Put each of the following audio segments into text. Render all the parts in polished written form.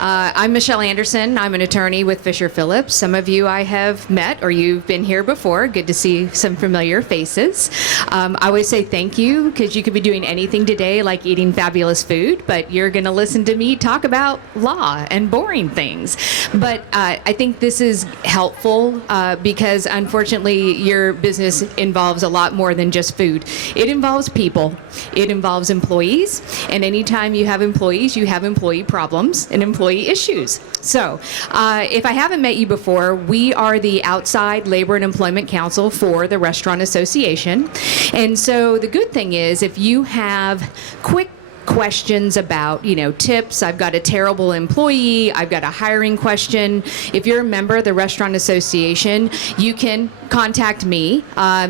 I'm Michelle Anderson. I'm an attorney with Fisher Phillips. Some of you I have met or you've been here before. Good to see some familiar faces. I always say thank you because you could be doing anything today like eating fabulous food, but you're going to listen to me talk about law and boring things. But I think this is helpful because unfortunately your business involves a lot more than just food. It involves people. It involves employees. And anytime you have employees, you have employee problems and employee issues. So if I haven't met you before, we are the outside labor and employment counsel for the Restaurant Association. And so the good thing is if you have quick questions about, tips. I've got a terrible employee. I've got a hiring question. If you're a member of the Restaurant Association, you can contact me.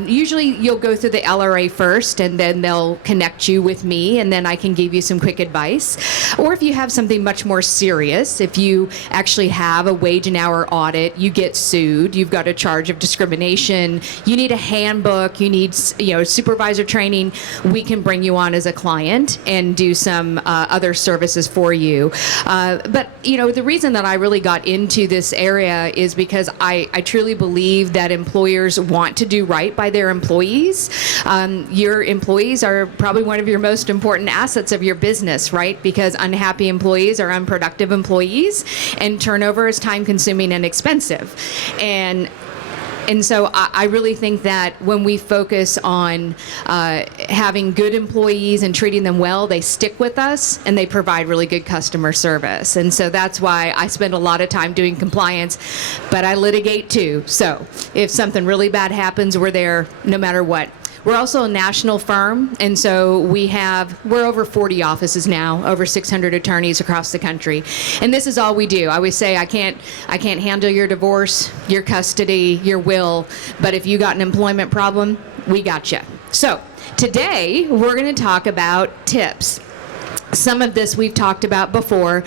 Usually you'll go through the LRA first and then they'll connect you with me and then I can give you some quick advice. Or if you have something much more serious, if you actually have a wage and hour audit, you get sued, you've got a charge of discrimination, you need a handbook, you need supervisor training, we can bring you on as a client and do some other services for you. But the reason that I really got into this area is because I truly believe that employers want to do right by their employees. Your employees are probably one of your most important assets of your business, right? Because unhappy employees are unproductive employees, and turnover is time consuming and expensive. And so I really think that when we focus on having good employees and treating them well, they stick with us and they provide really good customer service. And so that's why I spend a lot of time doing compliance, but I litigate too. So if something really bad happens, we're there no matter what. We're also a national firm, and so we're over 40 offices now, over 600 attorneys across the country. And this is all we do. I always say I can't handle your divorce, your custody, your will, but if you got an employment problem, we got you. So today we're going to talk about tips. Some of this we've talked about before.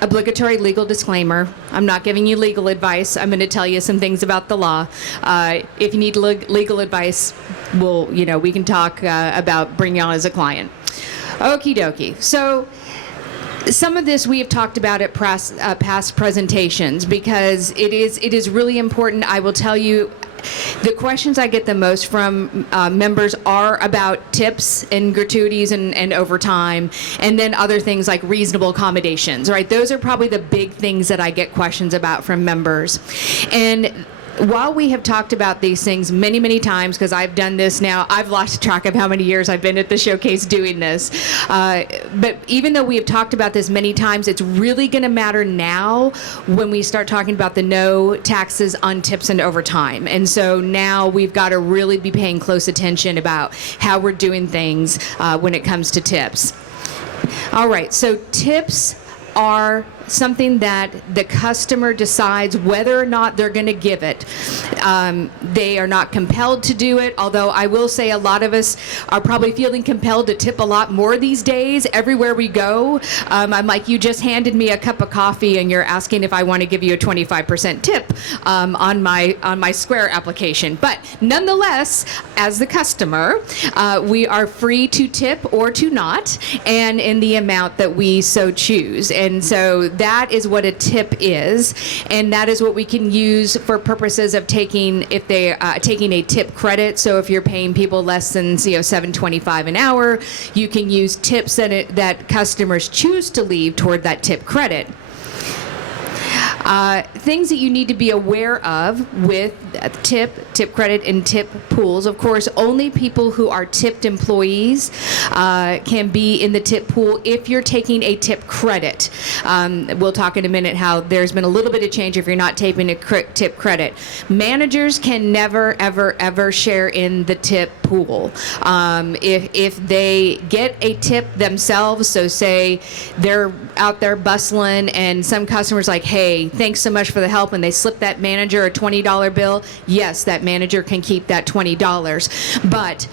Obligatory legal disclaimer. I'm not giving you legal advice. I'm going to tell you some things about the law. If you need legal advice, we can talk about bringing you on as a client. Okie dokie. So some of this we have talked about at past presentations because it is really important. I will tell you, the questions I get the most from members are about tips and gratuities and overtime, and then other things like reasonable accommodations, right? Those are probably the big things that I get questions about from members. And while we have talked about these things many, many times, because I've done this now, I've lost track of how many years I've been at the showcase doing this. But even though we have talked about this many times, it's really going to matter now when we start talking about the no taxes on tips and overtime. And so now we've got to really be paying close attention about how we're doing things when it comes to tips. All right, so tips are something that the customer decides whether or not they're going to give it. They are not compelled to do it, although I will say a lot of us are probably feeling compelled to tip a lot more these days. Everywhere we go, I'm like, you just handed me a cup of coffee and you're asking if I want to give you a 25% tip on my Square application. But nonetheless, as the customer, we are free to tip or to not, and in the amount that we so choose. And so that is what a tip is, and that is what we can use for purposes of taking a tip credit. So if you're paying people less than $7.25 an hour, you can use tips that customers choose to leave toward that tip credit. Things that you need to be aware of with tip credit, and tip pools. Of course, only people who are tipped employees can be in the tip pool if you're taking a tip credit. We'll talk in a minute how there's been a little bit of change if you're not taking a tip credit. Managers can never, ever, ever share in the tip pool. If they get a tip themselves, so say they're out there bustling and some customer's like, hey, thanks so much for the help, and they slip that manager a $20 bill, yes, that manager can keep that $20. But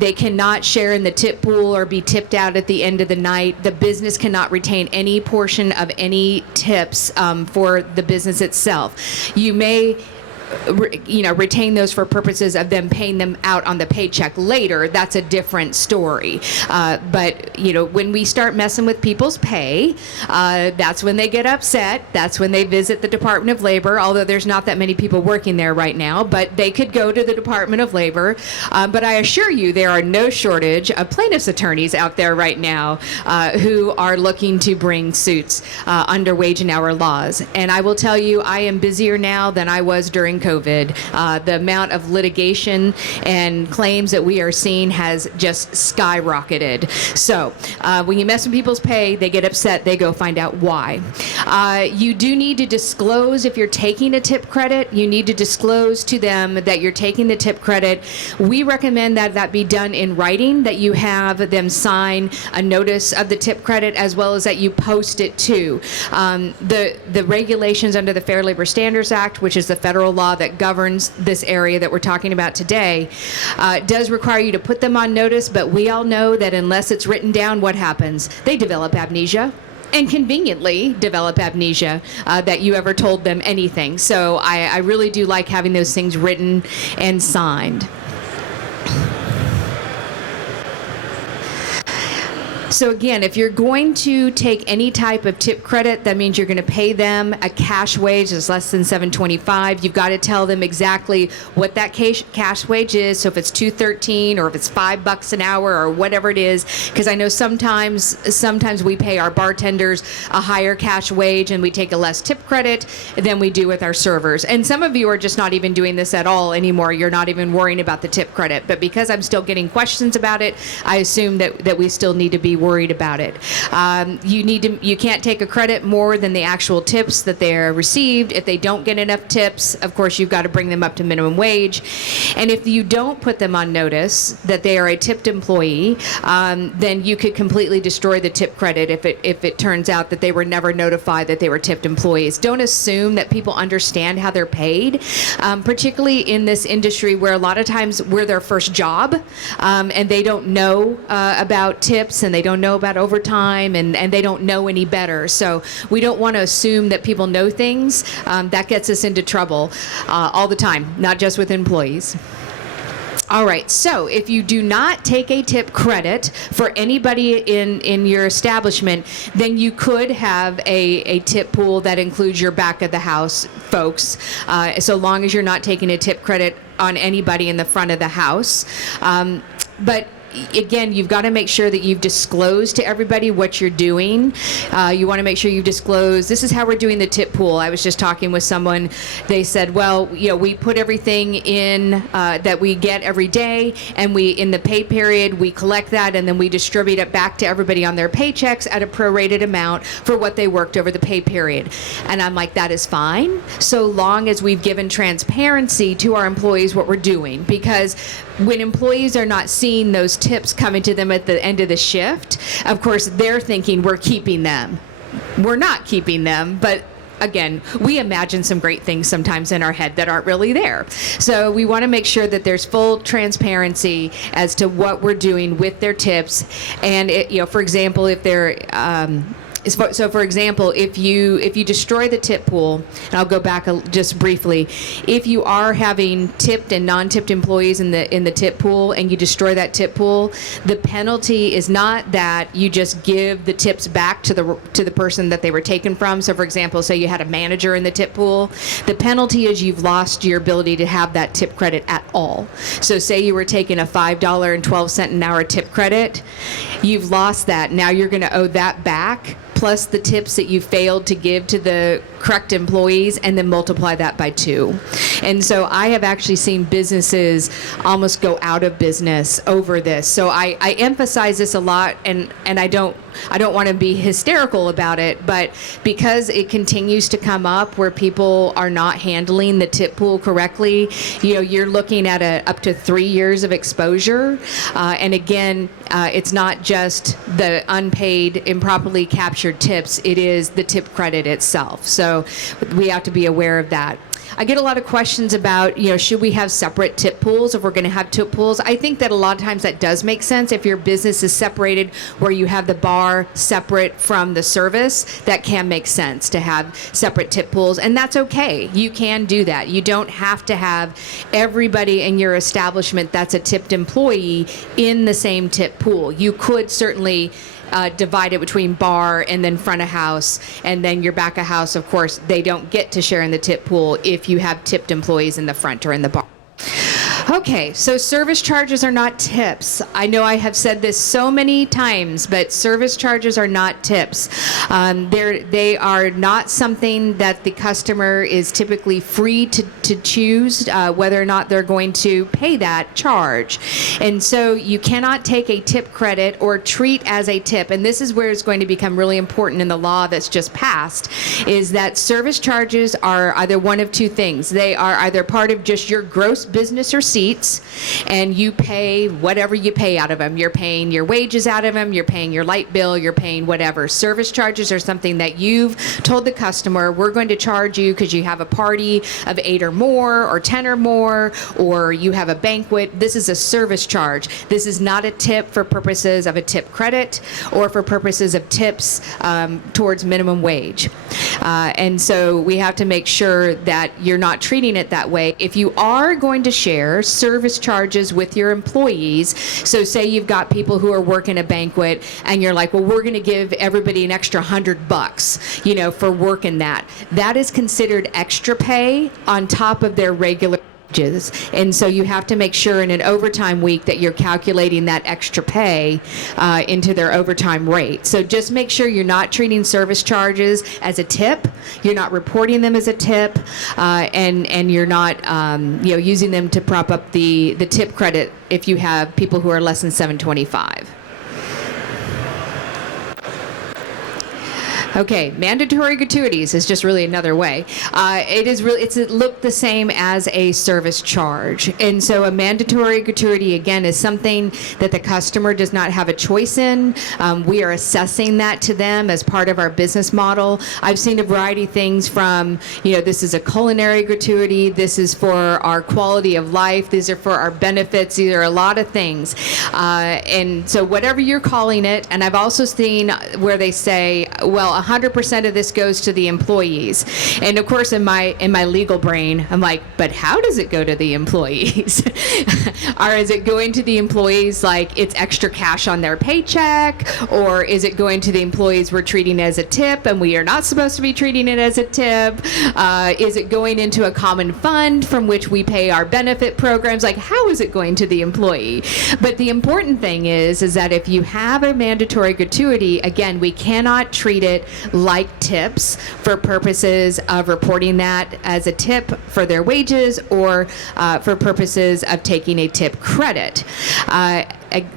they cannot share in the tip pool or be tipped out at the end of the night. The business cannot retain any portion of any tips for the business itself. You may retain those for purposes of them paying them out on the paycheck later, that's a different story. But when we start messing with people's pay, that's when they get upset. That's when they visit the Department of Labor, although there's not that many people working there right now, but they could go to the Department of Labor. But I assure you, there are no shortage of plaintiffs' attorneys out there right now who are looking to bring suits under wage and hour laws. And I will tell you, I am busier now than I was during COVID. The amount of litigation and claims that we are seeing has just skyrocketed. So when you mess with people's pay, they get upset, they go find out why. You do need to disclose if you're taking a tip credit. You need to disclose to them that you're taking the tip credit. We recommend that that be done in writing, that you have them sign a notice of the tip credit, as well as that you post it too. The regulations under the Fair Labor Standards Act, which is the federal law that governs this area that we're talking about today, does require you to put them on notice, but we all know that unless it's written down, what happens? They develop amnesia, and conveniently develop amnesia that you ever told them anything. So I really do like having those things written and signed. So again, if you're going to take any type of tip credit, that means you're going to pay them a cash wage that's less than $7.25. You've got to tell them exactly what that cash wage is. So if it's $2.13 or if it's $5 an hour or whatever it is, because I know sometimes we pay our bartenders a higher cash wage and we take a less tip credit than we do with our servers. And some of you are just not even doing this at all anymore. You're not even worrying about the tip credit. But because I'm still getting questions about it, I assume that we still need to be worried about it. You can't take a credit more than the actual tips that they're received. If they don't get enough tips, of course, you've got to bring them up to minimum wage. And if you don't put them on notice that they are a tipped employee, then you could completely destroy the tip credit if it turns out that they were never notified that they were tipped employees. Don't assume that people understand how they're paid, particularly in this industry where a lot of times we're their first job, and they don't know about tips, and they don't know about overtime, and they don't know any better. So we don't want to assume that people know things. That gets us into trouble all the time, not just with employees. All right, so if you do not take a tip credit for anybody in your establishment, then you could have a tip pool that includes your back of the house folks, so long as you're not taking a tip credit on anybody in the front of the house. But again, you've got to make sure that you've disclosed to everybody what you're doing. You want to make sure you've disclosed, this is how we're doing the tip pool. I was just talking with someone. They said, well, we put everything in that we get every day, and in the pay period, we collect that, and then we distribute it back to everybody on their paychecks at a prorated amount for what they worked over the pay period. And I'm like, that is fine, so long as we've given transparency to our employees what we're doing. Because when employees are not seeing those tips coming to them at the end of the shift, of course, they're thinking we're keeping them. We're not keeping them, but again, we imagine some great things sometimes in our head that aren't really there. So we want to make sure that there's full transparency as to what we're doing with their tips. And for example, if they're so for example, if you destroy the tip pool, and I'll go back just briefly, if you are having tipped and non-tipped employees in the tip pool and you destroy that tip pool, the penalty is not that you just give the tips back to the person that they were taken from. So for example, say you had a manager in the tip pool, the penalty is you've lost your ability to have that tip credit at all. So say you were taking a $5.12 an hour tip credit, you've lost that. Now you're going to owe that back, plus the tips that you failed to give to the correct employees, and then multiply that by 2. And so I have actually seen businesses almost go out of business over this. So I emphasize this a lot, and I don't want to be hysterical about it, but because it continues to come up where people are not handling the tip pool correctly, you're looking at up to 3 years of exposure. And again, it's not just the unpaid, improperly captured tips, it is the tip credit itself. So we have to be aware of that. I get a lot of questions about, should we have separate tip pools if we're going to have tip pools? I think that a lot of times that does make sense. If your business is separated where you have the bar separate from the service, that can make sense to have separate tip pools, and that's okay. You can do that. You don't have to have everybody in your establishment that's a tipped employee in the same tip pool. You could certainly divide it between bar and then front of house, and then your back of house, of course, they don't get to share in the tip pool if you have tipped employees in the front or in the bar. Okay, so service charges are not tips. I know I have said this so many times, but service charges are not tips. They are not something that the customer is typically free to choose whether or not they're going to pay that charge. And so you cannot take a tip credit or treat as a tip, and this is where it's going to become really important in the law that's just passed, is that service charges are either one of two things. They are either part of just your gross business receipts, and you pay whatever you pay out of them. You're paying your wages out of them, you're paying your light bill, you're paying whatever. Service charges are something that you've told the customer, we're going to charge you because you have a party of 8 or more, or 10 or more, or you have a banquet. This is a service charge. This is not a tip for purposes of a tip credit or for purposes of tips towards minimum wage. And so we have to make sure that you're not treating it that way. If you are going to share service charges with your employees, so say you've got people who are working a banquet and you're like, well, we're going to give everybody an extra $100, for working that. That is considered extra pay on top of their regular wages. And so you have to make sure in an overtime week that you're calculating that extra pay into their overtime rate. So just make sure you're not treating service charges as a tip, you're not reporting them as a tip, and you're not using them to prop up the tip credit if you have people who are less than 725. Okay, mandatory gratuities is just really another way. It's looked the same as a service charge. And so a mandatory gratuity, again, is something that the customer does not have a choice in. We are assessing that to them as part of our business model. I've seen a variety of things from, this is a culinary gratuity, this is for our quality of life, these are for our benefits, these are a lot of things. And so whatever you're calling it, and I've also seen where they say, well, 100% of this goes to the employees. And of course, in my legal brain, I'm like, but how does it go to the employees? Or is it going to the employees like it's extra cash on their paycheck? Or is it going to the employees we're treating as a tip and we are not supposed to be treating it as a tip? Is it going into a common fund from which we pay our benefit programs? Like, how is it going to the employee? But the important thing is that if you have a mandatory gratuity, again, we cannot treat it like tips for purposes of reporting that as a tip for their wages or for purposes of taking a tip credit.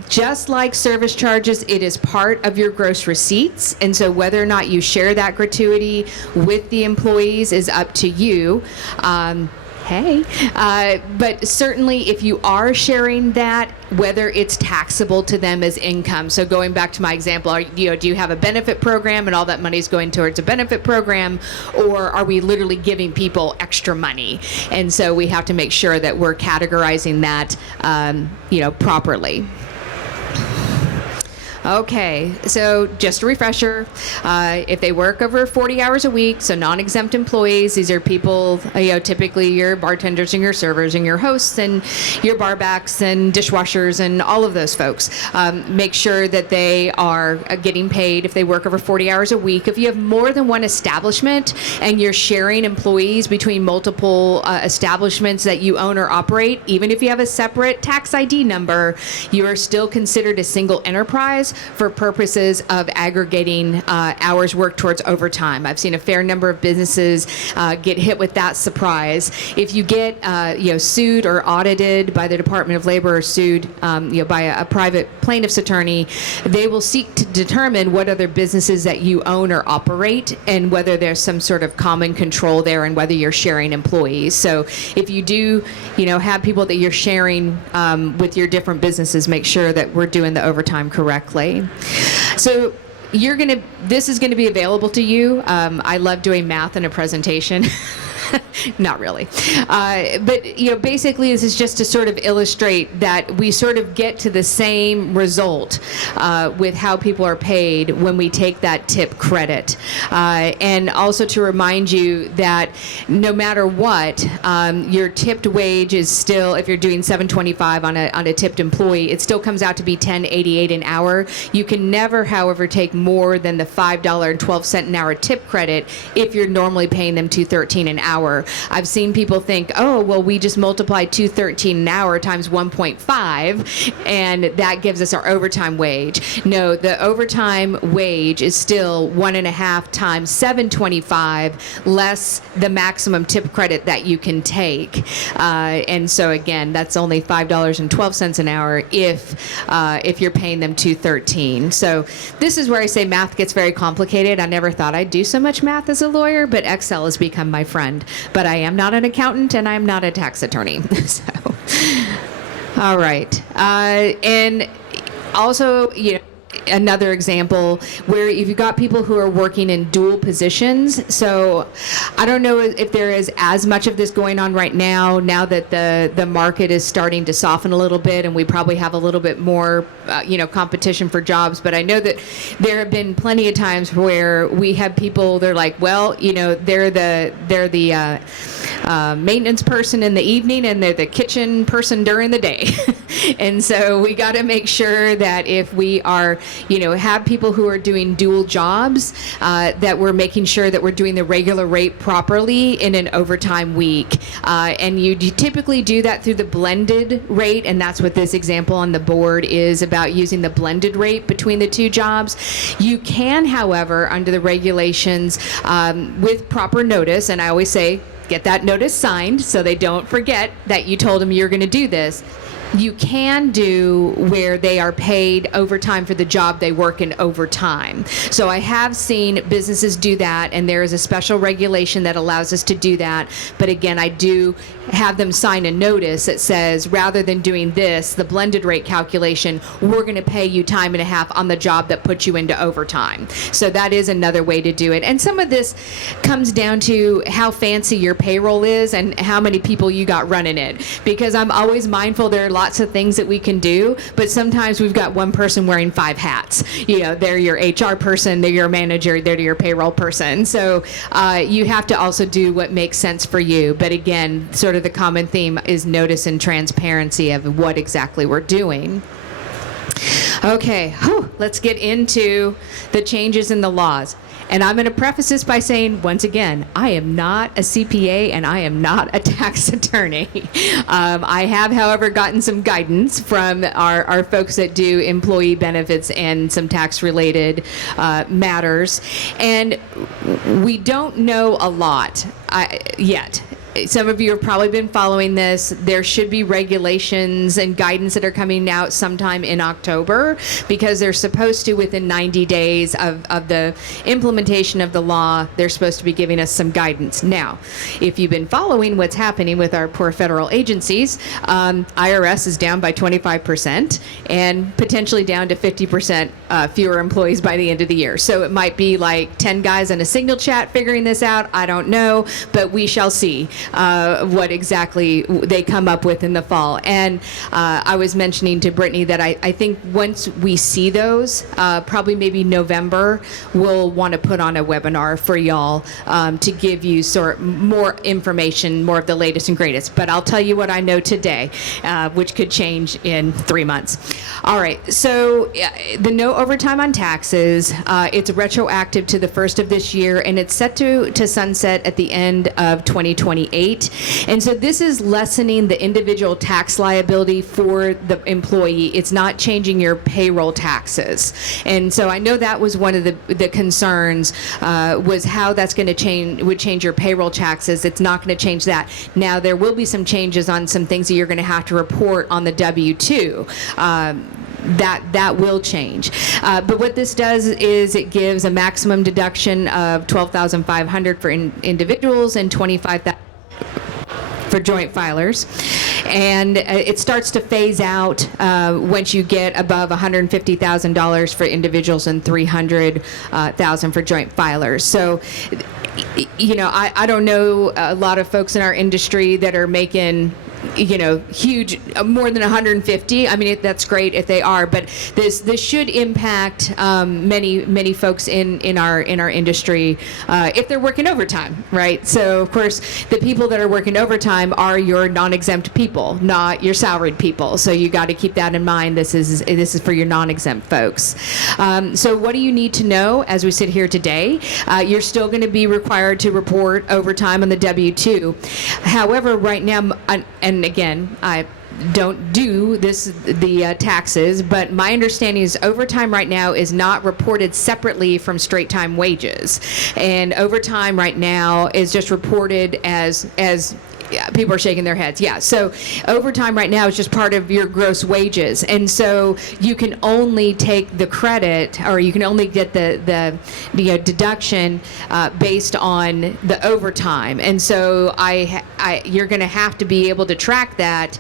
Just like service charges, it is part of your gross receipts, and so whether or not you share that gratuity with the employees is up to you. But certainly if you are sharing that, whether it's taxable to them as income. So going back to my example, do you have a benefit program and all that money is going towards a benefit program, or are we literally giving people extra money? And so we have to make sure that we're categorizing that, properly. Okay, so just a refresher, if they work over 40 hours a week, so non-exempt employees, these are people, typically your bartenders and your servers and your hosts and your bar backs and dishwashers and all of those folks. Make sure that they are getting paid if they work over 40 hours a week. If you have more than one establishment and you're sharing employees between multiple establishments that you own or operate, even if you have a separate tax ID number, you are still considered a single enterprise for purposes of aggregating hours worked towards overtime. I've seen a fair number of businesses get hit with that surprise. If you get sued or audited by the Department of Labor or sued by a private plaintiff's attorney, they will seek to determine what other businesses that you own or operate and whether there's some sort of common control there and whether you're sharing employees. So if you do have people that you're sharing with your different businesses, make sure that we're doing the overtime correctly. So this is going to be available to you. I love doing math in a presentation. Not really. But, basically this is just to sort of illustrate that we sort of get to the same result with how people are paid when we take that tip credit. And also to remind you that no matter what, your tipped wage is still, if you're doing $7.25 on a tipped employee, it still comes out to be $10.88 an hour. You can never, however, take more than the $5.12 an hour tip credit if you're normally paying them $2.13 an hour. I've seen people think, oh, well, we just multiply $2.13 an hour times 1.5, and that gives us our overtime wage. No, the overtime wage is still 1.5 times $7.25 less the maximum tip credit that you can take. And so again, that's only $5.12 an hour if you're paying them $2.13. So this is where I say math gets very complicated. I never thought I'd do so much math as a lawyer, but Excel has become my friend. But I am not an accountant and I'm not a tax attorney. So, all right. And also, another example where if you've got people who are working in dual positions. So I don't know if there is as much of this going on right now that the market is starting to soften a little bit and we probably have a little bit more competition for jobs. But I know that there have been plenty of times where we have people, they're like, well, they're the maintenance person in the evening and they're the kitchen person during the day. And so we got to make sure that if we are have people who are doing dual jobs, that we're making sure that we're doing the regular rate properly in an overtime week. And you typically do that through the blended rate, and that's what this example on the board is about, using the blended rate between the two jobs. You can, however, under the regulations, with proper notice, and I always say, get that notice signed so they don't forget that you told them you're going to do this. You can do where they are paid overtime for the job they work in overtime. So I have seen businesses do that, and there is a special regulation that allows us to do that. But again, I do have them sign a notice that says, rather than doing this, the blended rate calculation, we're going to pay you time and a half on the job that puts you into overtime. So that is another way to do it. And some of this comes down to how fancy your payroll is and how many people you got running it. Because I'm always mindful there are lots of things that we can do, but sometimes we've got one person wearing 5 hats. They're your HR person, they're your manager, they're your payroll person. So you have to also do what makes sense for you. But again, sort of the common theme is notice and transparency of what exactly we're doing. Okay, let's get into the changes in the laws. And I'm going to preface this by saying, once again, I am not a CPA and I am not a tax attorney. I have, however, gotten some guidance from our folks that do employee benefits and some tax-related matters. And we don't know a lot yet. Some of you have probably been following this. There should be regulations and guidance that are coming out sometime in October, because they're supposed to, within 90 days of the implementation of the law, they're supposed to be giving us some guidance. Now, if you've been following what's happening with our poor federal agencies, IRS is down by 25% and potentially down to 50% fewer employees by the end of the year. So it might be like 10 guys in a signal chat figuring this out. I don't know, but we shall see what exactly they come up with in the fall. And I was mentioning to Brittany that I think once we see those, probably maybe November, we'll want to put on a webinar for y'all to give you more information, more of the latest and greatest. But I'll tell you what I know today, which could change in 3 months. All right, so the no overtime on taxes, it's retroactive to the first of this year, and it's set to sunset at the end of 2028. And so this is lessening the individual tax liability for the employee. It's not changing your payroll taxes. And so I know that was one of the concerns, was how that's going to would change your payroll taxes. It's not going to change that. Now, there will be some changes on some things that you're going to have to report on the W-2. That will change. But what this does is it gives a maximum deduction of $12,500 for individuals and $25,000 for joint filers. And it starts to phase out once you get above $150,000 for individuals and $300,000 for joint filers. So I don't know a lot of folks in our industry that are making huge, more than 150. I mean, that's great if they are, but this should impact many folks in our industry if they're working overtime, right? So of course, the people that are working overtime are your non-exempt people, not your salaried people. So you got to keep that in mind. This is for your non-exempt folks. So what do you need to know as we sit here today? You're still going to be required to report overtime on the W-2. However, right now, and again, I don't do the taxes, but my understanding is overtime right now is not reported separately from straight time wages, and overtime right now is just reported as yeah, people are shaking their heads. Yeah, so overtime right now is just part of your gross wages, and so you can only take the credit, or you can only get the deduction based on the overtime. And so you're going to have to be able to track that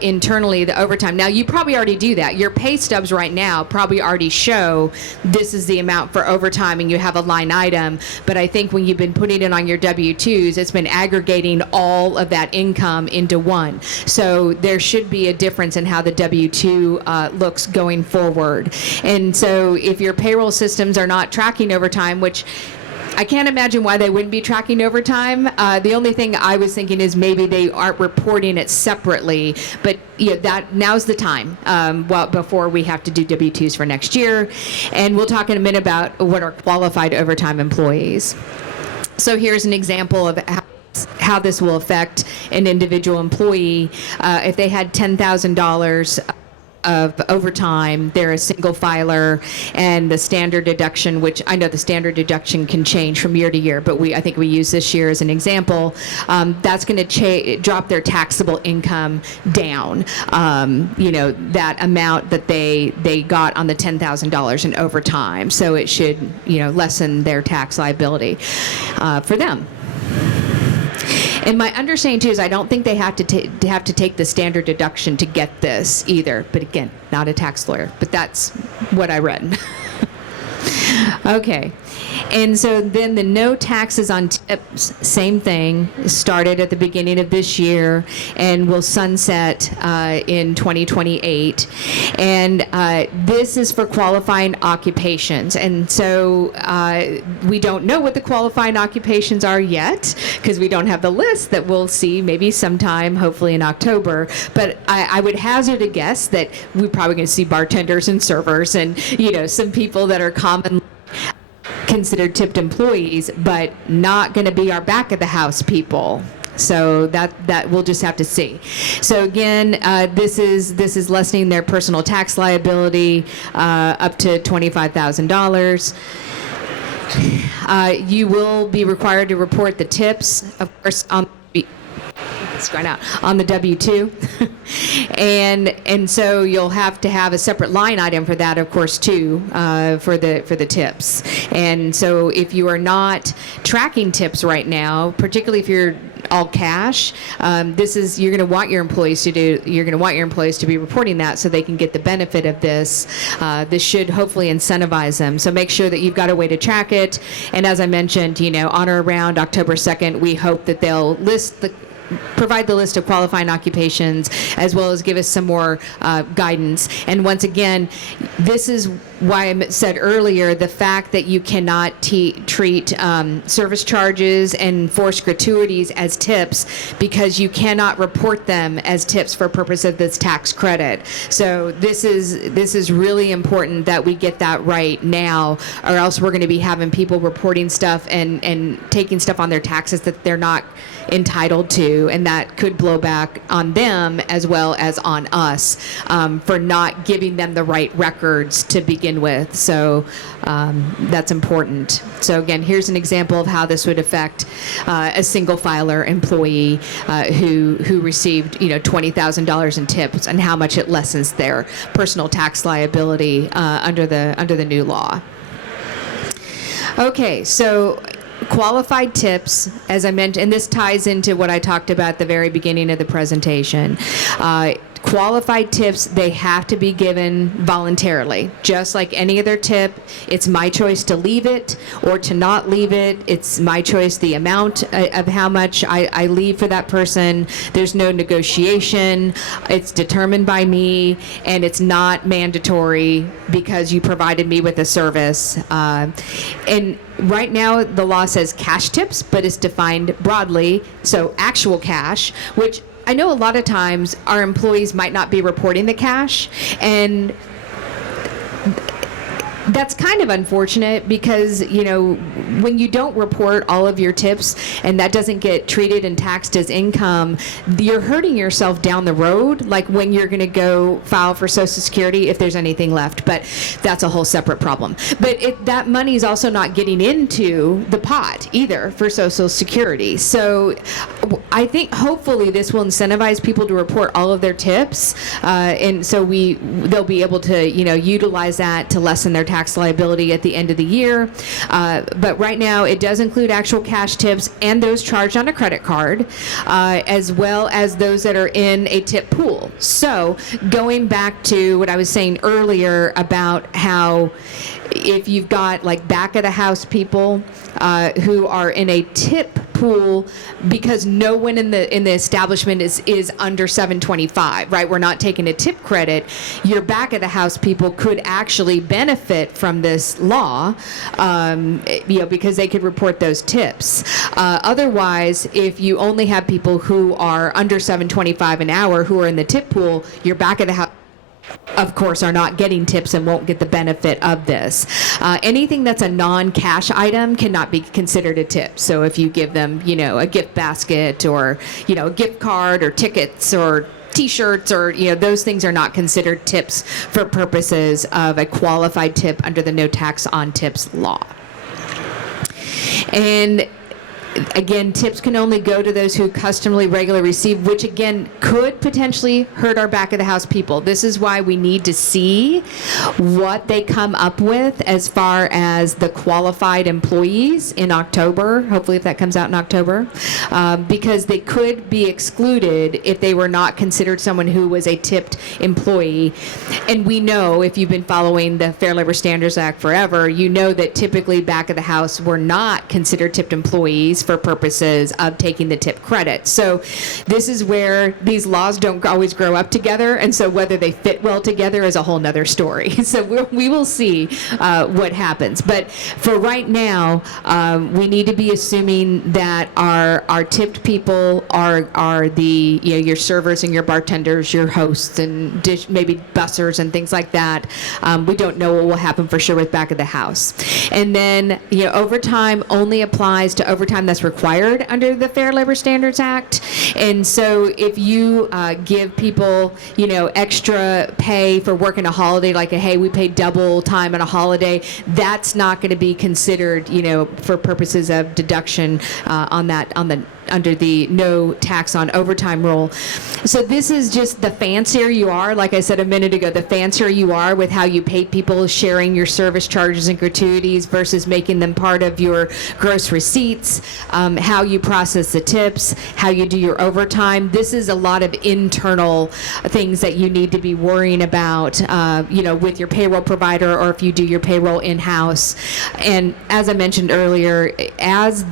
internally, the overtime. Now, you probably already do that. Your pay stubs right now probably already show this is the amount for overtime, and you have a line item. But I think when you've been putting it on your W-2s, it's been aggregating all of that income into one. So there should be a difference in how the W-2 looks going forward. And so if your payroll systems are not tracking overtime, which I can't imagine why they wouldn't be tracking overtime. The only thing I was thinking is maybe they aren't reporting it separately, but that now's the time. Before we have to do W-2s for next year, and we'll talk in a minute about what are qualified overtime employees. So here's an example of how this will affect an individual employee. If they had $10,000 of overtime, they're a single filer, and the standard deduction, which I know the standard deduction can change from year to year, but I think we use this year as an example, that's going to drop their taxable income down, that amount that they got on the $10,000 in overtime. So it should, lessen their tax liability for them. And my understanding too is I don't think they have to take the standard deduction to get this either. But again, not a tax lawyer, but that's what I read. Okay. And so then the no taxes on tips, same thing, started at the beginning of this year and will sunset in 2028. And this is for qualifying occupations. And so we don't know what the qualifying occupations are yet because we don't have the list that we'll see maybe sometime, hopefully in October. But I would hazard a guess that we're probably going to see bartenders and servers and, some people that are commonly considered tipped employees, but not going to be our back of the house people. So that we'll just have to see. So again, this is lessening their personal tax liability up to $25,000. You will be required to report the tips, of course, on the W-2, and so you'll have to have a separate line item for that, of course, too, for the tips. And so if you are not tracking tips right now, particularly if you're all cash, you're going to want your employees to be reporting that so they can get the benefit of this. This should hopefully incentivize them. So make sure that you've got a way to track it. And as I mentioned, on or around October 2nd, we hope that they'll provide the list of qualifying occupations, as well as give us some more guidance. And once again, this is why I said earlier, the fact that you cannot treat service charges and forced gratuities as tips, because you cannot report them as tips for purpose of this tax credit. So this is really important that we get that right now, or else we're going to be having people reporting stuff and taking stuff on their taxes that they're not entitled to, and that could blow back on them as well as on us for not giving them the right records to begin with. So that's important. So again, here's an example of how this would affect a single filer employee who received $20,000 in tips, and how much it lessens their personal tax liability under the new law. Okay, so qualified tips, as I mentioned, and this ties into what I talked about at the very beginning of the presentation. qualified tips, they have to be given voluntarily. Just like any other tip, it's my choice to leave it or to not leave it. It's my choice, the amount of how much I leave for that person. There's no negotiation. It's determined by me, and it's not mandatory because you provided me with a service. And right now, the law says cash tips, but it's defined broadly. So actual cash, which I know a lot of times our employees might not be reporting the cash, and that's kind of unfortunate because, you know, when you don't report all of your tips and that doesn't get treated and taxed as income, you're hurting yourself down the road, like when you're going to go file for Social Security if there's anything left. But that's a whole separate problem. But that money is also not getting into the pot either for Social Security. So I think hopefully this will incentivize people to report all of their tips, and so they'll be able to, you know, utilize that to lessen their tax liability at the end of the year. But right now it does include actual cash tips and those charged on a credit card, as well as those that are in a tip pool. So going back to what I was saying earlier about how if you've got like back of the house people who are in a tip pool because no one in the establishment is under 725, right? We're not taking a tip credit. Your back of the house people could actually benefit from this law, you know, because they could report those tips. Otherwise, if you only have people who are under 725 an hour who are in the tip pool, your back of the house, of course, are not getting tips and won't get the benefit of this. Anything that's a non-cash item cannot be considered a tip. So if you give them, you know, a gift basket or, you know, a gift card or tickets or T-shirts or, you know, those things are not considered tips for purposes of a qualified tip under the no tax on tips law. And again, tips can only go to those who customarily regularly receive, which again could potentially hurt our back of the house people. This is why we need to see what they come up with as far as the qualified employees in October, hopefully if that comes out in October, because they could be excluded if they were not considered someone who was a tipped employee. And we know, if you've been following the Fair Labor Standards Act forever, you know that typically back of the house were not considered tipped employees for purposes of taking the tip credit. So this is where these laws don't always grow up together, and so whether they fit well together is a whole nother story. So we will see what happens. But for right now, we need to be assuming that our tipped people are the, you know, your servers and your bartenders, your hosts and maybe bussers and things like that. We don't know what will happen for sure with back of the house. And then, you know, overtime only applies to overtime that's required under the Fair Labor Standards Act. And so if you give people, you know, extra pay for working a holiday, like hey, we paid double time on a holiday, that's not going to be considered, you know, for purposes of deduction under the no tax on overtime rule. So this is just the fancier you are, like I said a minute ago, the fancier you are with how you pay people, sharing your service charges and gratuities versus making them part of your gross receipts, how you process the tips, how you do your overtime. This is a lot of internal things that you need to be worrying about, you know, with your payroll provider or if you do your payroll in-house. And as I mentioned earlier, as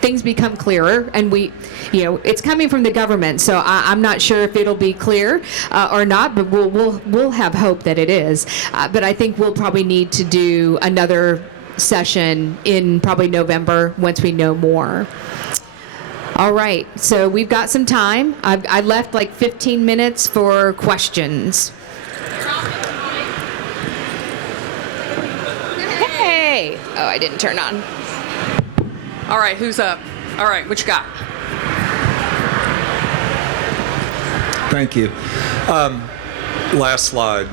things become clearer, and we, you know, it's coming from the government, so I'm not sure if it'll be clear or not, but we'll have hope that it is. But I think we'll probably need to do another session in probably November once we know more. All right, so we've got some time. I left like 15 minutes for questions. Hey! Oh, I didn't turn on. All right, who's up? All right, what you got? Thank you. Last slide,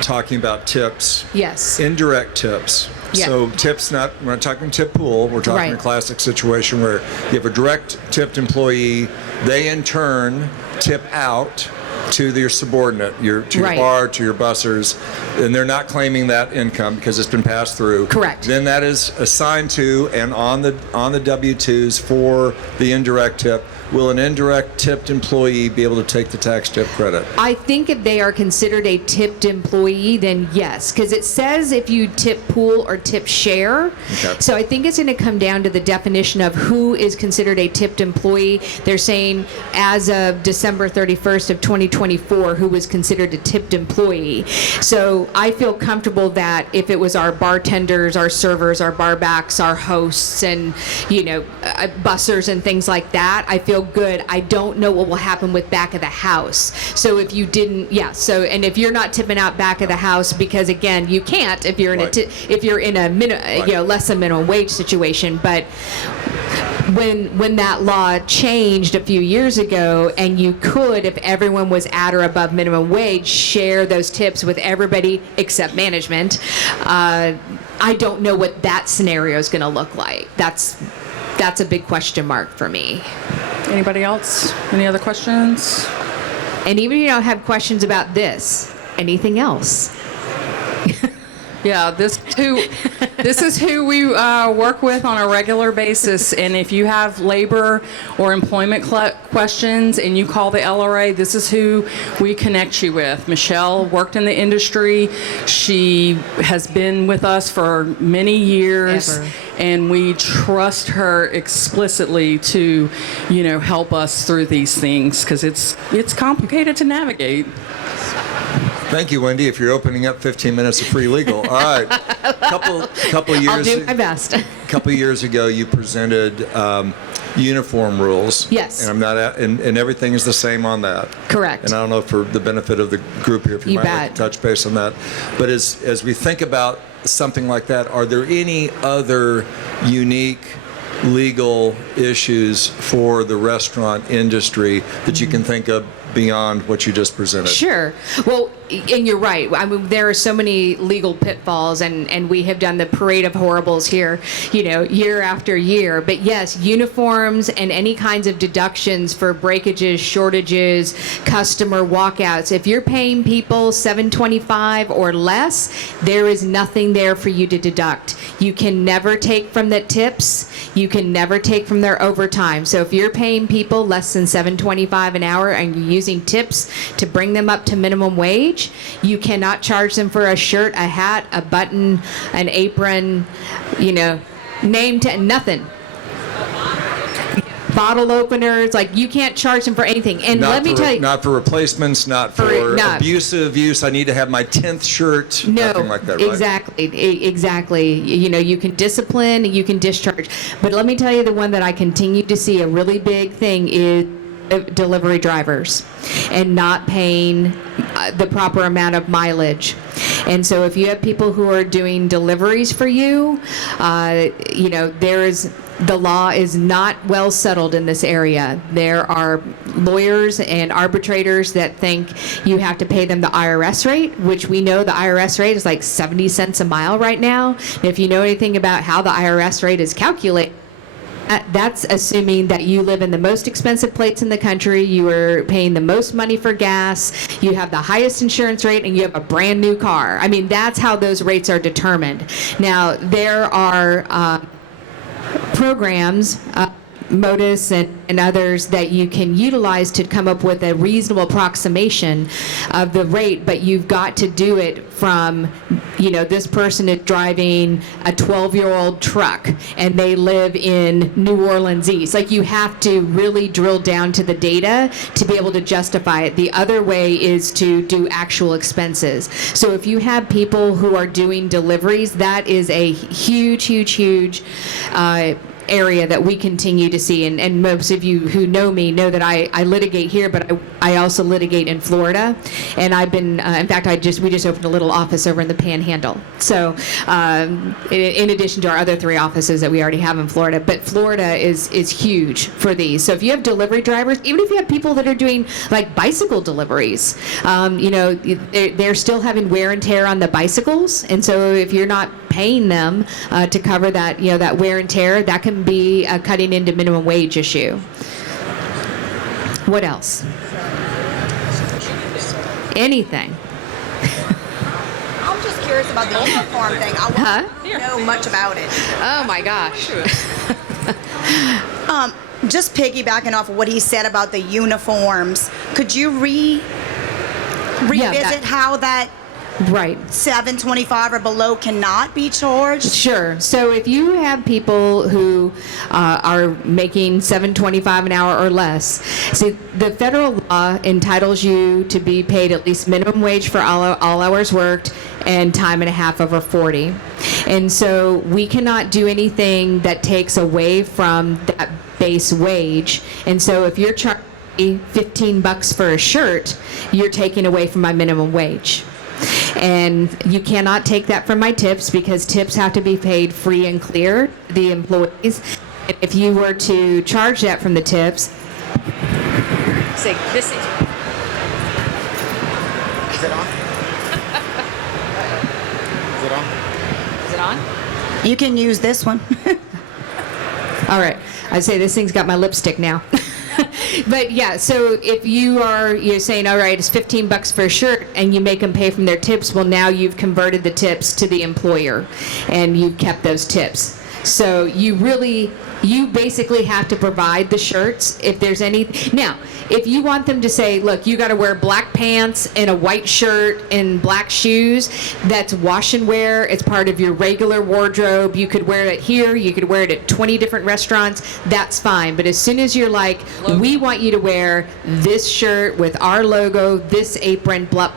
talking about tips. Yes. Indirect tips. Yeah. So tips, we're not talking tip pool, we're talking Right. a classic situation where you have a direct tipped employee, they in turn tip out to your subordinate, to your Right. bar, to your bussers, and they're not claiming that income because it's been passed through. Correct. Then that is assigned to and on the W-2s for the indirect tip will an indirect tipped employee be able to take the tax tip credit? I think if they are considered a tipped employee, then yes, because it says if you tip pool or tip share. Okay. So I think it's going to come down to the definition of who is considered a tipped employee. They're saying as of December 31st of 2024, who was considered a tipped employee. So I feel comfortable that if it was our bartenders, our servers, our barbacks, our hosts, and bussers and things like that, I feel good. I don't know what will happen with back of the house. So if you didn't, and if you're not tipping out back of the house, because again, you can't if you're in Right. if you're in a less than minimum wage situation. But when that law changed a few years ago, and you could, if everyone was at or above minimum wage, share those tips with everybody except management. I don't know what that scenario is going to look like. That's a big question mark for me. Anybody else? Any other questions? And even if you don't have questions about this, anything else? Yeah, this is who we work with on a regular basis. And if you have labor or employment questions and you call the LRA, this is who we connect you with. Michelle worked in the industry. She has been with us for many years. Ever. And we trust her explicitly to, help us through these things, because it's complicated to navigate. Thank you, Wendy, if you're opening up 15 minutes of free legal. All right. Couple years. I'll do my best. Couple years ago, you presented uniform rules. Yes. And I'm not, and everything is the same on that. Correct. And I don't know, for the benefit of the group here, if you You might like bet. to touch base on that. But as we think about something like that, are there any other unique legal issues for the restaurant industry that you can think of beyond what you just presented? Sure. Well, and you're right. I mean, there are so many legal pitfalls, and we have done the parade of horribles here, year after year. But yes, uniforms and any kinds of deductions for breakages, shortages, customer walkouts. If you're paying people $7.25 or less, there is nothing there for you to deduct. You can never take from the tips. You can never take from their overtime. So if you're paying people less than $7.25 an hour and you're using tips to bring them up to minimum wage, you cannot charge them for a shirt, a hat, a button, an apron, name tag, nothing. Bottle openers, you can't charge them for anything. And let me tell you, not for replacements, not for abusive use. I need to have my 10th shirt. Nothing like that, right? Exactly. You can discipline, you can discharge. But let me tell you, the one that I continue to see a really big thing is delivery drivers and not paying the proper amount of mileage. And so if you have people who are doing deliveries for you, the law is not well settled in this area. There are lawyers and arbitrators that think you have to pay them the IRS rate, which we know the IRS rate is like 70 cents a mile right now. And if you know anything about how the IRS rate is calculated, that's assuming that you live in the most expensive place in the country, you are paying the most money for gas, you have the highest insurance rate, and you have a brand new car. I mean, that's how those rates are determined. Now, there are programs, Modus and others, that you can utilize to come up with a reasonable approximation of the rate, but you've got to do it from, this person is driving a 12-year-old truck and they live in New Orleans East. You have to really drill down to the data to be able to justify it. The other way is to do actual expenses. So if you have people who are doing deliveries, that is a huge area that we continue to see, and most of you who know me know that I litigate here, but I also litigate in Florida, and I've been in fact we just opened a little office over in the Panhandle, so in addition to our other 3 offices that we already have in Florida. But Florida is huge for these. So if you have delivery drivers, even if you have people that are doing bicycle deliveries, they're still having wear and tear on the bicycles, and so if you're not paying them to cover that, that wear and tear, that can be a cutting into minimum wage issue. What else? Anything? I'm just curious about the uniform thing. I don't know much about it. Oh my gosh. just piggybacking off of what he said about the uniforms, could you revisit how that Right. $7.25 or below cannot be charged? Sure. So if you have people who are making $7.25 an hour or less, see, the federal law entitles you to be paid at least minimum wage for all hours worked and time and a half over 40. And so we cannot do anything that takes away from that base wage. And so if you're charging $15 for a shirt, you're taking away from my minimum wage. And you cannot take that from my tips because tips have to be paid free and clear to the employees. And if you were to charge that from the tips, say this is. Is it on? Is it on? Is it on? You can use this one. All right. I'd say this thing's got my lipstick now. But yeah, so if you're saying, all right, it's $15 for a shirt and you make them pay from their tips, well, now you've converted the tips to the employer and you've kept those tips. So you basically have to provide the shirts if there's any. Now, if you want them to say, look, you got to wear black pants and a white shirt and black shoes, that's wash and wear. It's part of your regular wardrobe. You could wear it here. You could wear it at 20 different restaurants. That's fine. But as soon as you're like, we want you to wear this shirt with our logo, this apron, blah,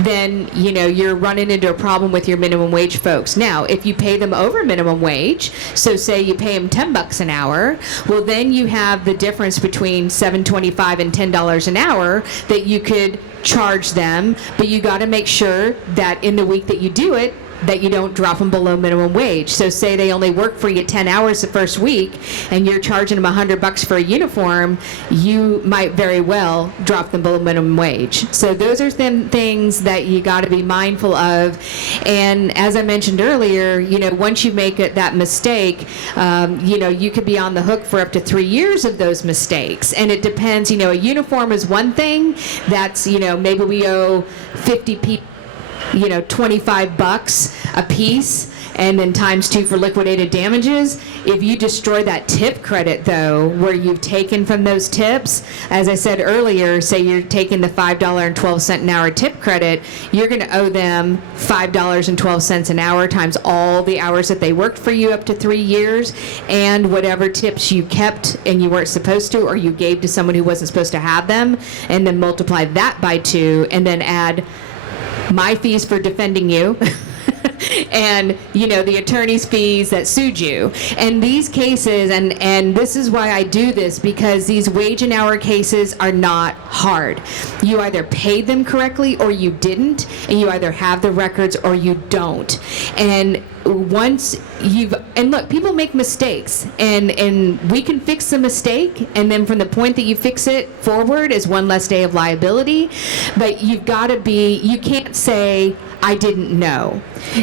then you're running into a problem with your minimum wage folks. Now, if you pay them over minimum wage, so say you pay them $10 an hour, well, then you have the difference between $7.25 and $10 an hour that you could charge them, but you got to make sure that in the week that you do it, that you don't drop them below minimum wage. So say they only work for you 10 hours the first week and you're charging them $100 for a uniform, you might very well drop them below minimum wage. So those are things that you got to be mindful of. And as I mentioned earlier, once you make that mistake, you could be on the hook for up to 3 years of those mistakes. And it depends, a uniform is one thing. That's, maybe we owe 50 people, $25 a piece, and then times 2 for liquidated damages. If you destroy that tip credit, though, where you've taken from those tips, as I said earlier, say you're taking the $5.12 an hour tip credit, you're going to owe them $5.12 an hour times all the hours that they worked for you up to 3 years, and whatever tips you kept and you weren't supposed to, or you gave to someone who wasn't supposed to have them, and then multiply that by 2, and then add my fees for defending you and the attorney's fees that sued you. And these cases, and this is why I do this, because these wage and hour cases are not hard. You either paid them correctly or you didn't, and you either have the records or you don't. And once and look, people make mistakes, and we can fix the mistake, and then from the point that you fix it forward is one less day of liability. But you can't say, I didn't know.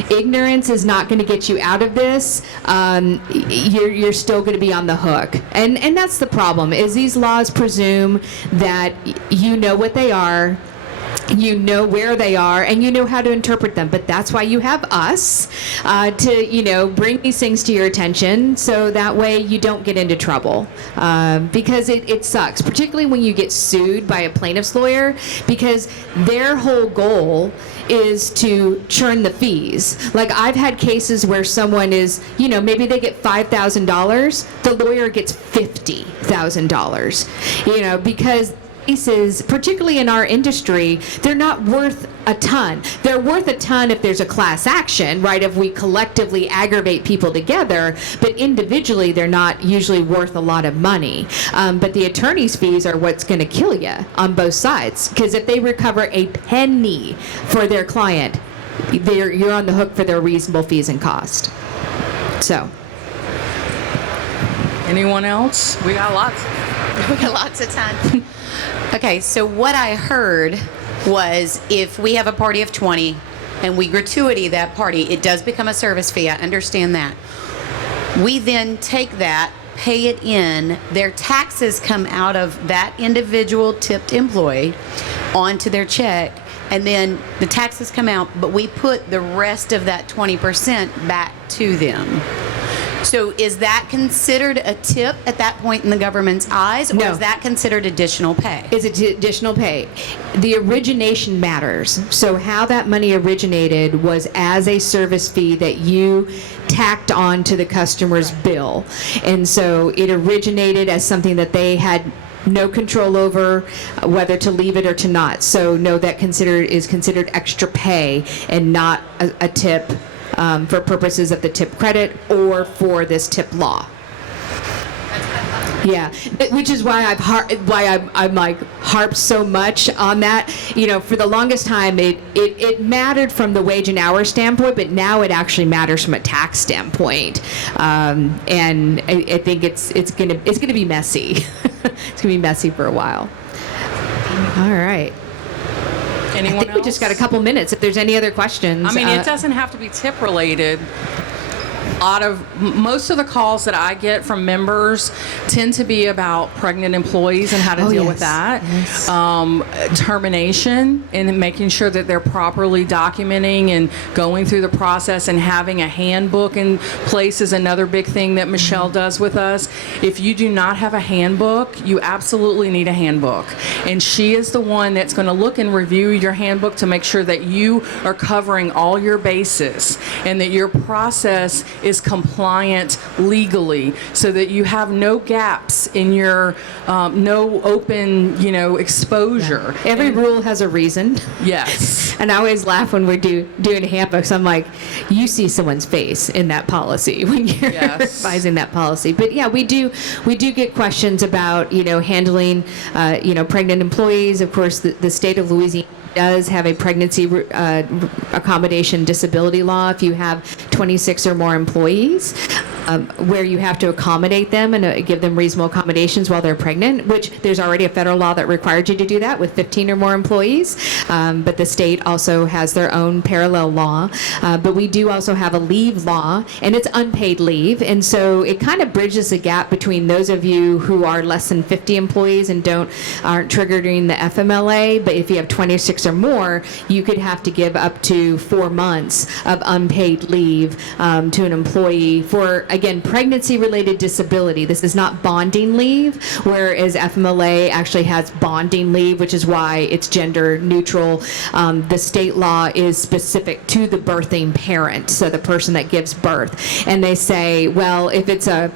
Ignorance is not going to get you out of this. You're still going to be on the hook. And that's the problem, is these laws presume that you know what they are, you know where they are, and you know how to interpret them. But that's why you have us to bring these things to your attention, so that way you don't get into trouble, because it sucks, particularly when you get sued by a plaintiff's lawyer, because their whole goal is to churn the fees. Like, I've had cases where someone is, maybe they get $5,000, the lawyer gets $50,000, because cases, particularly in our industry, they're not worth a ton. They're worth a ton if there's a class action, right? If we collectively aggravate people together, but individually they're not usually worth a lot of money. But the attorney's fees are what's going to kill you on both sides, because if they recover a penny for their client, you're on the hook for their reasonable fees and cost. So. Anyone else? We got lots. We got lots of time. Okay, so what I heard was, if we have a party of 20 and we gratuity that party, it does become a service fee. I understand that. We then take that, pay it in, their taxes come out of that individual tipped employee onto their check, and then the taxes come out, but we put the rest of that 20% back to them. So is that considered a tip at that point in the government's eyes, or No. is that considered additional pay? It's additional pay. The origination matters. So how that money originated was as a service fee that you tacked on to the customer's bill. And so it originated as something that they had no control over whether to leave it or to not. So no, that is considered extra pay and not a tip for purposes of the tip credit or for this tip law. Yeah, which is why I'm like harped so much on that. You know, for the longest time, it mattered from the wage and hour standpoint, but now it actually matters from a tax standpoint. And I think it's gonna be messy. It's gonna be messy for a while. All right. Anyone I think else? we just got a couple minutes. If there's any other questions, I mean, it doesn't have to be tip related. Most of the calls that I get from members tend to be about pregnant employees and how to deal with that. Yes. Termination and making sure that they're properly documenting and going through the process, and having a handbook in place is another big thing that Michelle does with us. If you do not have a handbook, you absolutely need a handbook. And she is the one that's going to look and review your handbook to make sure that you are covering all your bases and that your process is compliant legally, so that you have no gaps in your no open exposure. Every rule has a reason. Yes. And I always laugh when we're doing handbooks. I'm like, you see someone's face in that policy when you're Yes. revising that policy. But yeah, we do get questions about handling pregnant employees. Of course, the state of Louisiana does have a pregnancy accommodation disability law if you have 26 or more employees, where you have to accommodate them and give them reasonable accommodations while they're pregnant, which there's already a federal law that required you to do that with 15 or more employees. But the state also has their own parallel law. But we do also have a leave law, and it's unpaid leave. And so it kind of bridges the gap between those of you who are less than 50 employees and aren't triggering the FMLA. But if you have 26 or more, you could have to give up to 4 months of unpaid leave to an employee for, again, pregnancy-related disability. This is not bonding leave, whereas FMLA actually has bonding leave, which is why it's gender neutral. The state law is specific to the birthing parent, so the person that gives birth. And they say, well, if it's a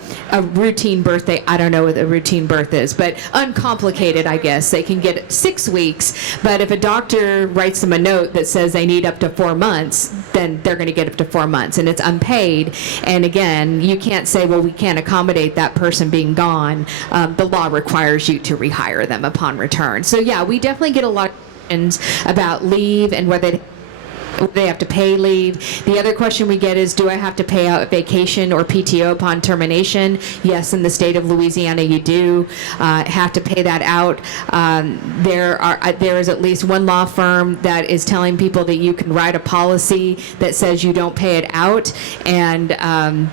routine birthday, I don't know what a routine birth is, but uncomplicated, I guess, they can get 6 weeks. But if a doctor writes them a note that says they need up to 4 months, then they're going to get up to 4 months, and it's unpaid. And again, you can't say, well, we can't accommodate that person being gone. The law requires you to rehire them upon return. So yeah, we definitely get a lot of questions about leave and whether they have to pay leave. The other question we get is, do I have to pay out vacation or PTO upon termination? Yes, in the state of Louisiana, you do have to pay that out. There is at least one law firm that is telling people that you can write a policy that says you don't pay it out, and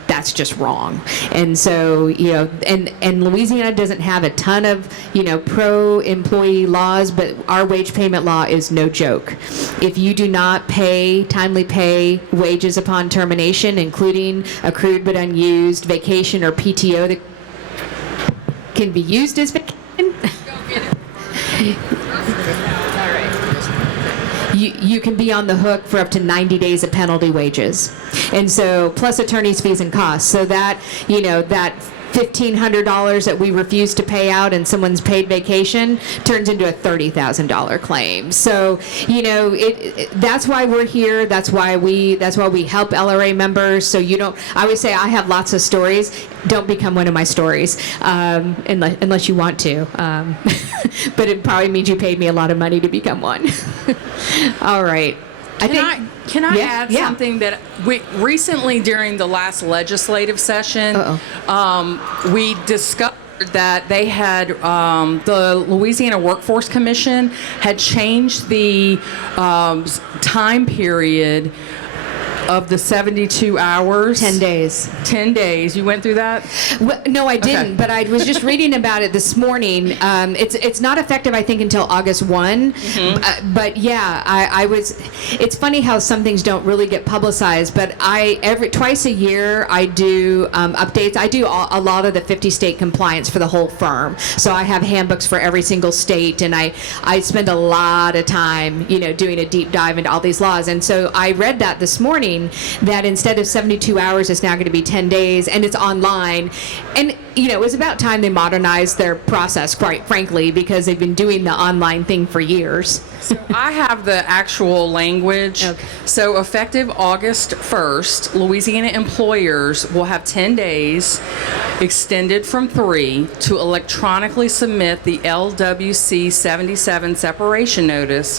that's just wrong. And so, and Louisiana doesn't have a ton of, pro-employee laws, but our wage payment law is no joke. If you do not timely pay wages upon termination, including accrued but unused vacation or PTO that can be used as vacation, you can be on the hook for up to 90 days of penalty wages. And so, plus attorney's fees and costs. So that, that $1,500 that we refuse to pay out and someone's paid vacation turns into a $30,000 claim. So, that's why we're here. That's why we help LRA members. So I always say I have lots of stories. Don't become one of my stories, unless you want to. But it probably means you paid me a lot of money to become one. All right. Can I add something that we recently, during the last legislative session, we discovered that they had the Louisiana Workforce Commission had changed the time period of the 72 hours. 10 days. 10 days. You went through that? Well, no, I didn't, Okay. but I was just reading about it this morning. It's not effective, I think, until August 1. But yeah, I was. It's funny how some things don't really get publicized, but twice a year I do updates. I do a lot of the 50-state compliance for the whole firm. So I have handbooks for every single state, and I spend a lot of time, doing a deep dive into all these laws. And so I read that this morning, that instead of 72 hours, it's now going to be 10 days, and it's online. And, it was about time they modernized their process, quite frankly, because they've been doing the online thing for years. So I have the actual language. Okay. So effective August 1st, Louisiana employers will have 10 days, extended from 3, to electronically submit the LWC 77 separation notice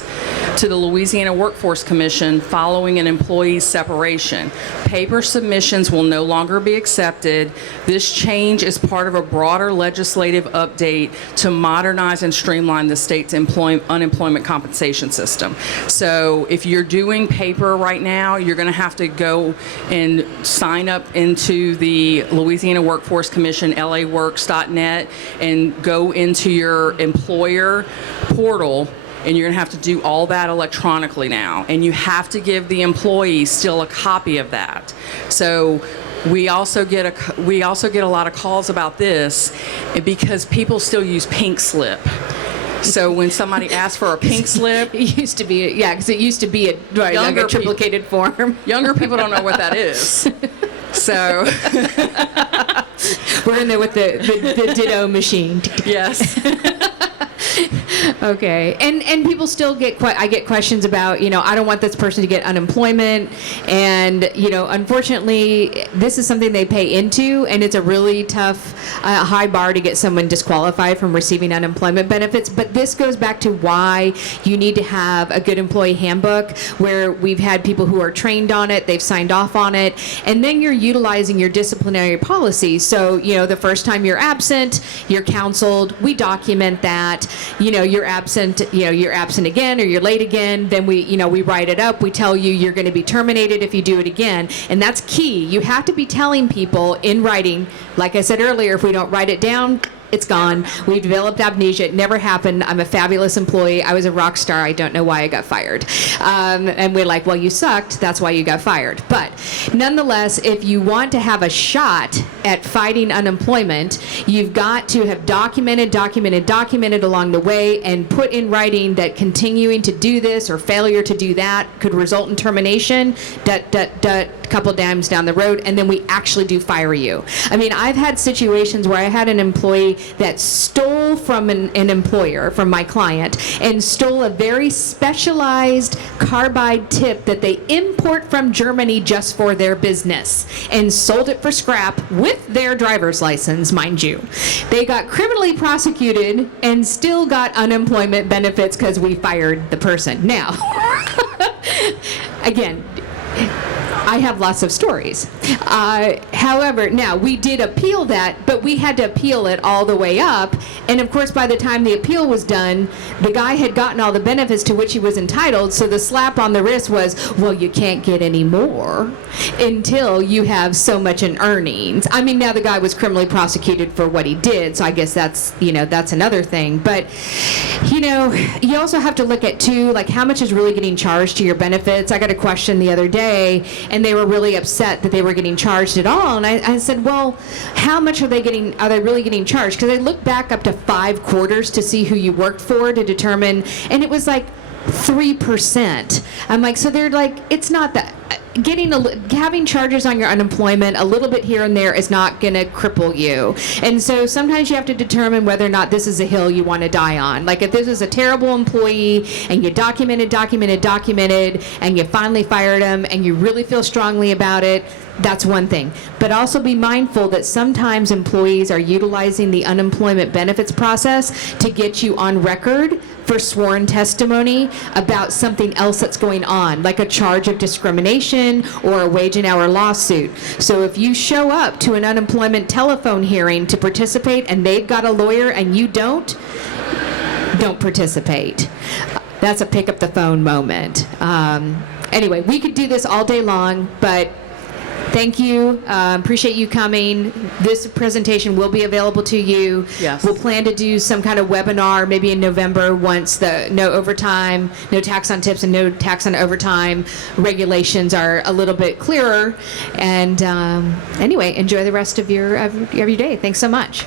to the Louisiana Workforce Commission following an employee's separation. Paper submissions will no longer be accepted. This change is part of a broader legislative update to modernize and streamline the state's unemployment compensation system. So if you're doing paper right now, you're going to have to go and sign up into the Louisiana Workforce Commission, laworks.net, and go into your employer portal, and you're going to have to do all that electronically now. And you have to give the employee still a copy of that. So we also get a lot of calls about this because people still use pink slip. So when somebody asks for a pink slip, It used to be, because it used to be like Younger a triplicated form. younger people don't know what that is. So We're in there with the ditto machine. yes. Okay, and people still I get questions about, I don't want this person to get unemployment, and unfortunately this is something they pay into, and it's a really tough high bar to get someone disqualified from receiving unemployment benefits. But this goes back to why you need to have a good employee handbook, where we've had people who are trained on it, they've signed off on it, and then you're utilizing your disciplinary policy. So the first time you're absent, you're counseled, we document that. You're absent again, or you're late again, then we write it up. We tell you you're going to be terminated if you do it again. And that's key. You have to be telling people in writing. Like I said earlier, if we don't write it down, it's gone. We've developed amnesia. It never happened. I'm a fabulous employee. I was a rock star. I don't know why I got fired. And we're like, well, you sucked. That's why you got fired. But nonetheless, if you want to have a shot at fighting unemployment, you've got to have documented along the way, and put in writing that continuing to do this or failure to do that could result in termination, couple dimes down the road, and then we actually do fire you. I mean, I've had situations where I had an employee that stole from an employer, from my client, and stole a very specialized carbide tip that they import from Germany just for their business, and sold it for scrap with their driver's license, mind you. They got criminally prosecuted and still got unemployment benefits because we fired the person. Now, again, I have lots of stories. However, now we did appeal that, but we had to appeal it all the way up. And of course, by the time the appeal was done, the guy had gotten all the benefits to which he was entitled. So the slap on the wrist was, well, you can't get any more until you have so much in earnings. I mean, now the guy was criminally prosecuted for what he did. So I guess that's another thing. But, you also have to look at too, like, how much is really getting charged to your benefits. I got a question the other day, and they were really upset that they were getting charged at all. And I said, well, how much are they really getting charged? Because I looked back up to 5 quarters to see who you worked for to determine, and it was like 3%. I'm like, so they're like, it's not that. Having charges on your unemployment a little bit here and there is not going to cripple you. And so sometimes you have to determine whether or not this is a hill you want to die on. Like if this is a terrible employee and you documented, and you finally fired them and you really feel strongly about it, that's one thing. But also be mindful that sometimes employees are utilizing the unemployment benefits process to get you on record for sworn testimony about something else that's going on, like a charge of discrimination or a wage and hour lawsuit. So if you show up to an unemployment telephone hearing to participate and they've got a lawyer and you don't participate. That's a pick up the phone moment. anyway, we could do this all day long, but thank you. Appreciate you coming. This presentation will be available to you. Yes. We'll plan to do some kind of webinar maybe in November once the no overtime, no tax on tips, and no tax on overtime regulations are a little bit clearer. And anyway, enjoy the rest of your day. Thanks so much.